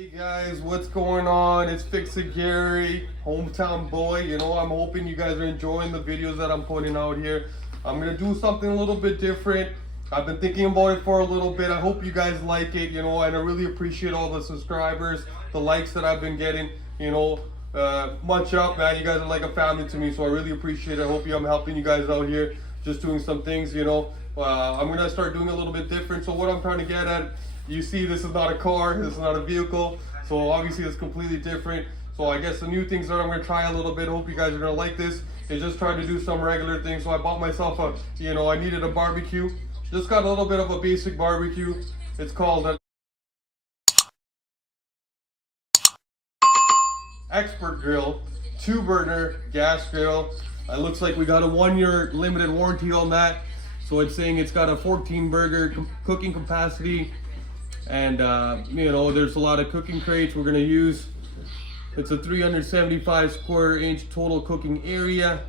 Hey guys, what's going on? It's Fixin' Gary, hometown boy. I'm hoping you guys are enjoying the videos that I'm putting out here. I'm gonna do something a little bit different. I've been thinking about it for a little bit. I hope you guys like it, and I really appreciate all the subscribers, the likes that I've been getting, much up, man. You guys are like a family to me, so I really appreciate it. I hope I'm helping you guys out here, just doing some things, I'm gonna start doing a little bit different. So what I'm trying to get at, you see, this is not a car, this is not a vehicle, so obviously it's completely different. So I guess the new things that I'm gonna try a little bit, hope you guys are gonna like this, is just trying to do some regular things. So I bought myself I needed a barbecue. Just got a little bit of a basic barbecue. It's called an Expert grill, 2-burner gas grill. It looks like we got a 1-year limited warranty on that. So it's saying it's got a 14 burger cooking capacity. And there's a lot of cooking crates we're gonna use. It's a 375 square inch total cooking area,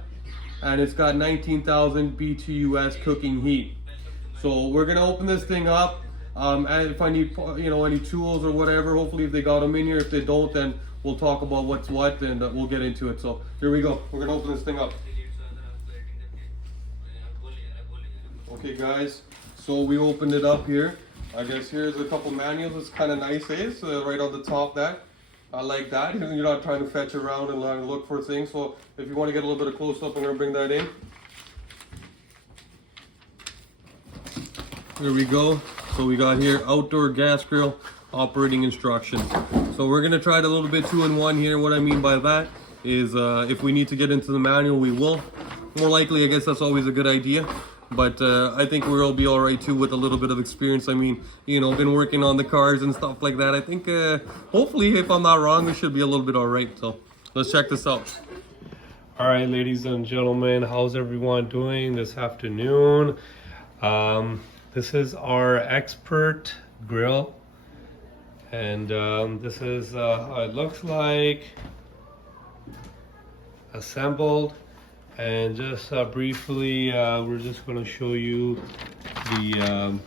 and it's got 19,000 BTUs cooking heat. So we're gonna open this thing up. And if I need any tools or whatever, hopefully if they got them in here. If they don't, then we'll talk about what's what, and we'll get into it. So here we go. We're gonna open this thing up. Okay guys, so we opened it up here. I guess here's a couple manuals. It's kind of nice, eh? It's right on the top that. I like that. You're not trying to fetch around and look for things. So if you want to get a little bit of close up, I'm going to bring that in. Here we go. So we got here outdoor gas grill operating instructions. So we're going to try it a little bit 2-in-1 here. What I mean by that is if we need to get into the manual, we will. More likely, I guess that's always a good idea. But I think we'll be all right too with a little bit of experience. I mean, been working on the cars and stuff like that. I think hopefully, if I'm not wrong, we should be a little bit all right. So let's check this out. All right, ladies and gentlemen, how's everyone doing this afternoon? This is our Expert grill, and this is how it looks like, assembled. And just briefly, we're just going to show you the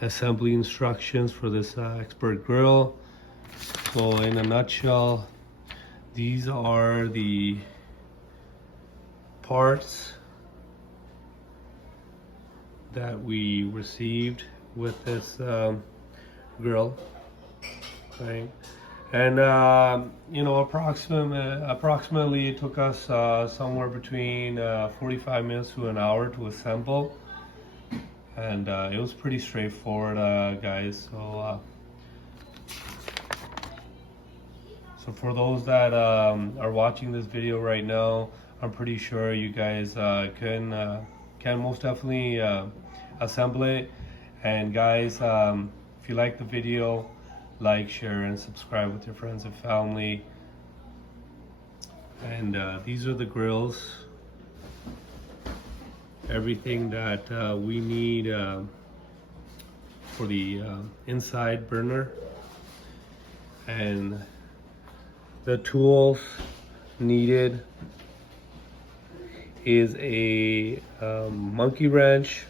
assembly instructions for this Expert grill. So in a nutshell, these are the parts that we received with this grill, right? And approximately it took us somewhere between 45 minutes to an hour to assemble, and it was pretty straightforward, guys. So for those that are watching this video right now, I'm pretty sure you guys can most definitely assemble it. And guys, if you like the video, like, share, and subscribe with your friends and family. And these are the grills. Everything that we need for the inside burner. And the tools needed is a monkey wrench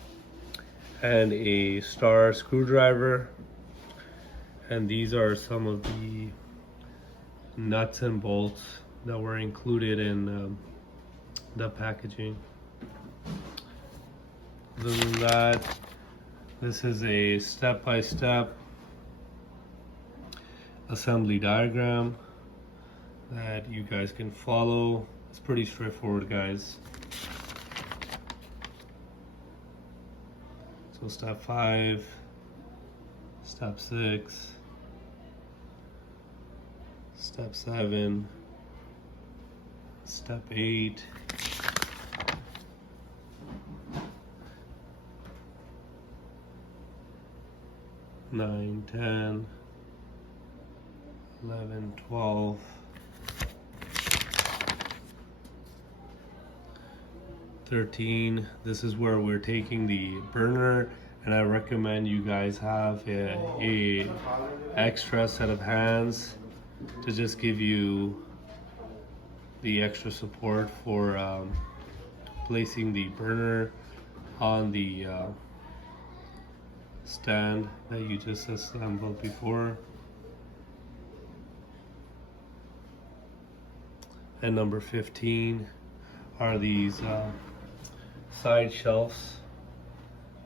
and a star screwdriver. And these are some of the nuts and bolts that were included in the packaging. Other than that, this is a step-by-step assembly diagram that you guys can follow. It's pretty straightforward, guys. So step 5, step 6, step 7, step 8, nine, 10, 11, 12, 13. This is where we're taking the burner, and I recommend you guys have a extra set of hands to just give you the extra support for placing the burner on the stand that you just assembled before. And number 15 are these side shelves.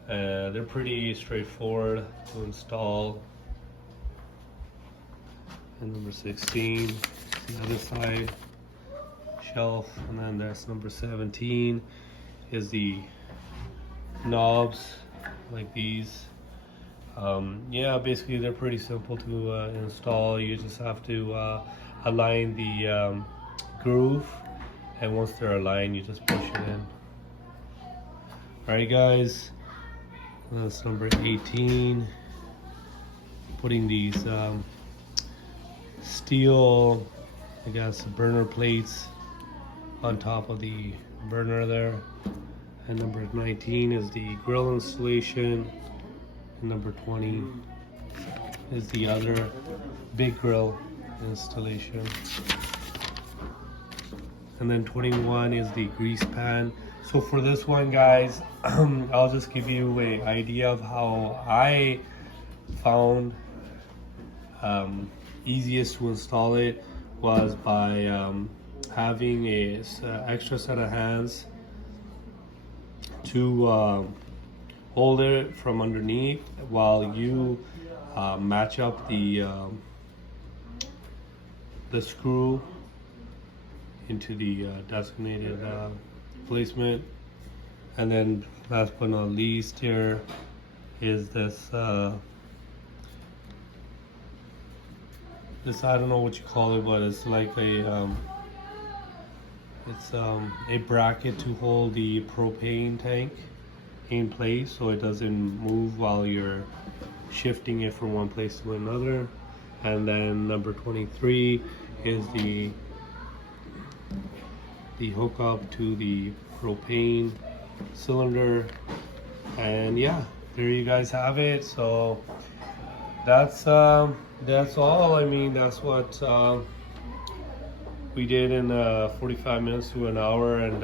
They're pretty straightforward to install. And number 16 is the other side shelf, and then that's number 17 is the knobs like these. Yeah, basically they're pretty simple to install. You just have to align the groove, and once they're aligned you just push it in. Alright guys, that's number 18. Putting these steel, I guess, burner plates on top of the burner there. And number 19 is the grill installation. And number 20 is the other big grill installation. And then 21 is the grease pan. So for this one, guys, I'll just give you an idea of how I found easiest to install it was by having a extra set of hands to hold it from underneath while you match up the screw into the designated placement. And then last but not least, here is this I don't know what you call it, but it's like a bracket to hold the propane tank in place so it doesn't move while you're shifting it from one place to another. And then number 23 is the hookup to the propane cylinder. And yeah, there you guys have it. So that's all. I mean, that's what we did in 45 minutes to an hour, and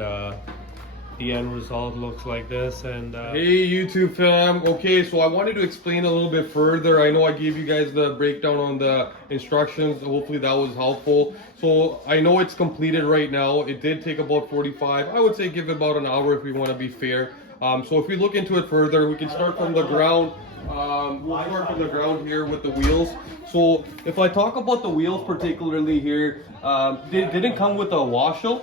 the end result looks like this. And hey YouTube fam, okay, so I wanted to explain a little bit further. I know I gave you guys the breakdown on the instructions. Hopefully that was helpful. So I know it's completed right now. It did take about 45. I would say give it about an hour if we want to be fair. So if we look into it further, we can start from the ground. We'll start from the ground here with the wheels. So if I talk about the wheels particularly here, they didn't come with a washer,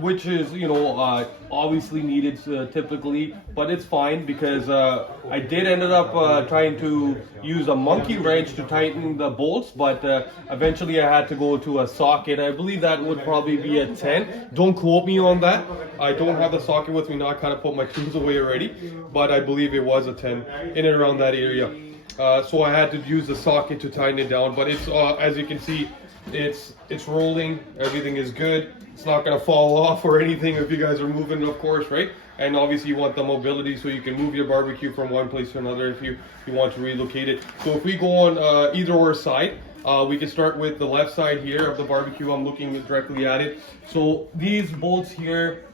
which is, you know, obviously needed typically, but it's fine because I did ended up trying to use a monkey wrench to tighten the bolts, but eventually I had to go to a socket. I believe that would probably be a 10. Don't quote me on that. I don't have the socket with me now. I kind of put my tools away already, but I believe it was a 10 in and around that area. So I had to use the socket to tighten it down, but it's as you can see, it's rolling. Everything is good. It's not gonna fall off or anything if you guys are moving, of course, right? And obviously you want the mobility so you can move your barbecue from one place to another if you want to relocate it. So if we go on either or side, we can start with the left side here of the barbecue. I'm looking directly at it. So these bolts here,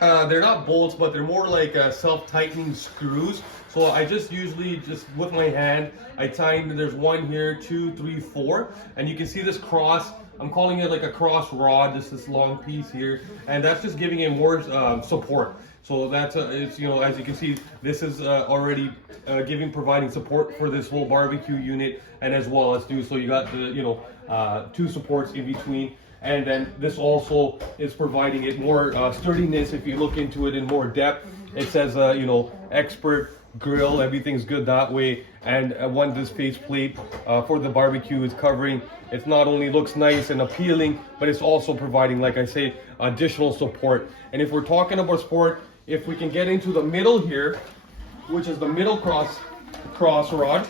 they're not bolts, but they're more like self-tightening screws. So I just usually just with my hand, I tighten. There's 1 here, 2, 3, 4, and you can see this cross. I'm calling it like a cross rod, just this long piece here, and that's just giving it more support. So that's it's, you know, as you can see, this is already providing support for this whole barbecue unit, and as well as so you got the, you know, 2 supports in between. And then this also is providing it more sturdiness. If you look into it in more depth, it says, you know, expert grill, everything's good that way. And when this face plate for the barbecue is covering, it not only looks nice and appealing, but it's also providing, like I say, additional support. And if we're talking about support, if we can get into the middle here, which is the middle cross rod,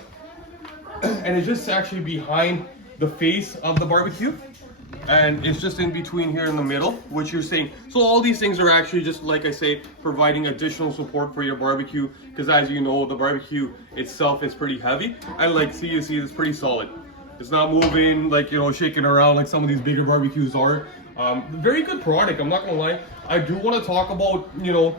and it's just actually behind the face of the barbecue, and it's just in between here in the middle, which you're saying. So all these things are actually just, like I say, providing additional support for your barbecue, because as you know, the barbecue itself is pretty heavy, and like you see it's pretty solid. It's not moving, like, you know, shaking around like some of these bigger barbecues are. Very good product, I'm not gonna lie. I do want to talk about, you know,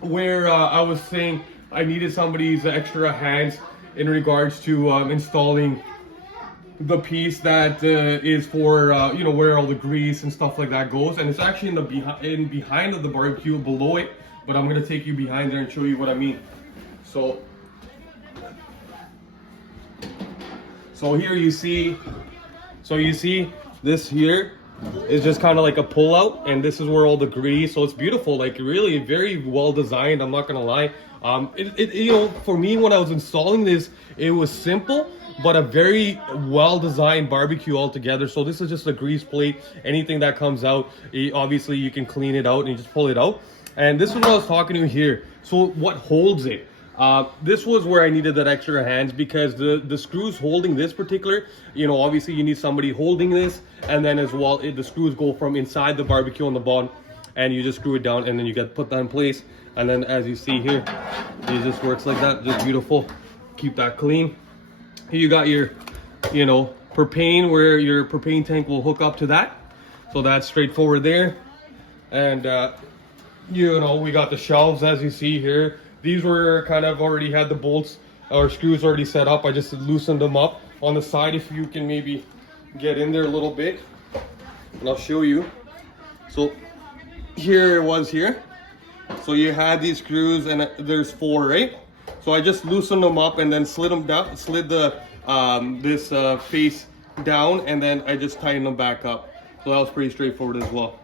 where I was saying I needed somebody's extra hands in regards to installing the piece that is for you know, where all the grease and stuff like that goes, and it's actually in the behind of the barbecue below it. But I'm gonna take you behind there and show you what I mean. So here you see, this here is just kind of like a pull out, and this is where all the grease. So it's beautiful, like really very well designed. I'm not gonna lie. You know, for me when I was installing this, it was simple, but a very well designed barbecue altogether. So this is just a grease plate. Anything that comes out, obviously you can clean it out and you just pull it out. And this is what I was talking to here. So what holds it? This was where I needed that extra hands, because the screws holding this particular, you know, obviously you need somebody holding this, and then as well the screws go from inside the barbecue on the bottom, and you just screw it down, and then you get put that in place. And then as you see here, it just works like that, just beautiful. Keep that clean. Here you got your, you know, propane, where your propane tank will hook up to that. So that's straightforward there. And you know, we got the shelves as you see here. These were kind of already had the bolts or screws already set up. I just loosened them up on the side. If you can maybe get in there a little bit, and I'll show you. So here it was here. So you had these screws, and there's 4, right? So I just loosened them up and then slid them down, slid the this face down, and then I just tightened them back up. So that was pretty straightforward as well.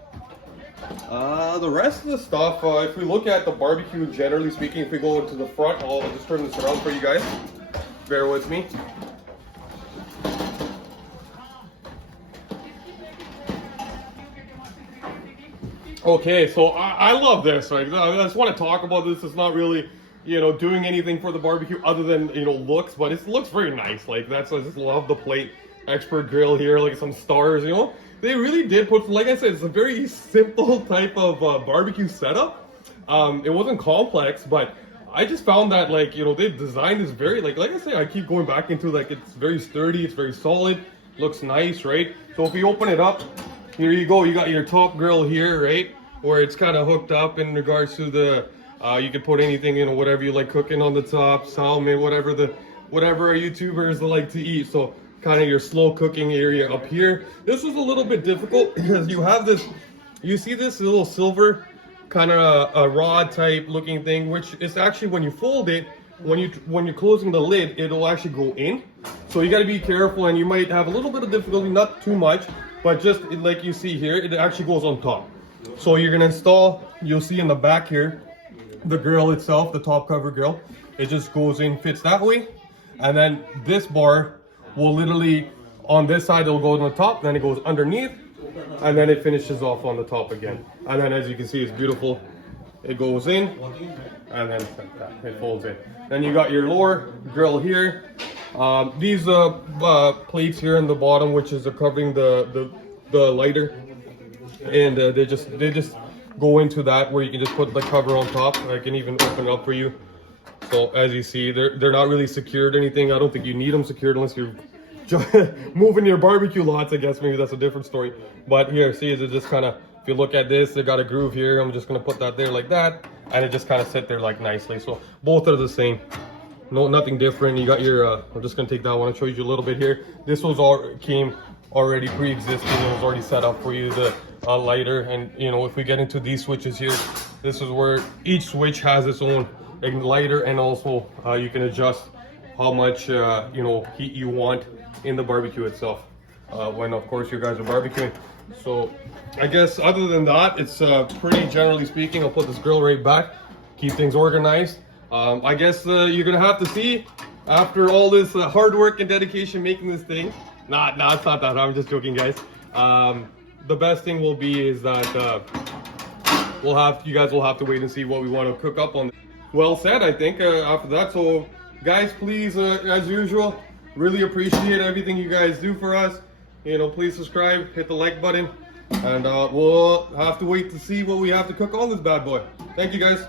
The rest of the stuff, if we look at the barbecue, generally speaking, if we go into the front, I'll just turn this around for you guys. Bear with me. Okay, so I love this. Right? I just want to talk about this. It's not really, you know, doing anything for the barbecue other than, you know, looks, but it looks very nice. Like I just love the plate expert grill here, like some stars, you know. They really did put, like I said, it's a very simple type of barbecue setup. It wasn't complex, but I just found that, like, you know, they designed this very, like I say, I keep going back into, like, it's very sturdy, it's very solid, looks nice, right? So if you open it up, here you go, you got your top grill here, right? Where it's kind of hooked up in regards to the, you can put anything, you know, whatever you like cooking on the top, salmon, whatever our YouTubers like to eat. So kind of your slow cooking area up here. This was a little bit difficult because you have this, you see this little silver kind of a rod type looking thing, which is actually, when you fold it, when you're closing the lid, it'll actually go in. So you got to be careful, and you might have a little bit of difficulty, not too much, but just like you see here, it actually goes on top. So you're gonna install, you'll see in the back here, the grill itself, the top cover grill, it just goes in, fits that way. And then this bar will literally, on this side, it'll go on the top, then it goes underneath, and then it finishes off on the top again. And then as you can see, it's beautiful. It goes in, and then like that, it folds in. Then you got your lower grill here. These plates here in the bottom, which is covering the lighter, and they just go into that, where you can just put the cover on top. I can even open it up for you. So as you see, they're not really secured or anything. I don't think you need them secured unless you're moving your barbecue lots. I guess maybe that's a different story. But here, see, it's just kind of, if you look at this, they got a groove here. I'm just gonna put that there like that, and it just kind of sit there like nicely. So both are the same. No, nothing different. You got your, I'm just gonna take that one and show you a little bit here. This was came already pre-existing. It was already set up for you, the lighter. And you know, if we get into these switches here, this is where each switch has its own lighter, and also you can adjust how much you know, heat you want in the barbecue itself when of course you guys are barbecuing. So I guess other than that, it's pretty generally speaking. I'll put this grill right back, keep things organized. I guess you're gonna have to see after all this hard work and dedication making this thing. It's not that hard. I'm just joking, guys. The best thing will be is that you guys will have to wait and see what we want to cook up on. Well said, I think, after that. So guys, please, as usual, really appreciate everything you guys do for us. You know, please subscribe, hit the like button, and we'll have to wait to see what we have to cook on this bad boy. Thank you, guys.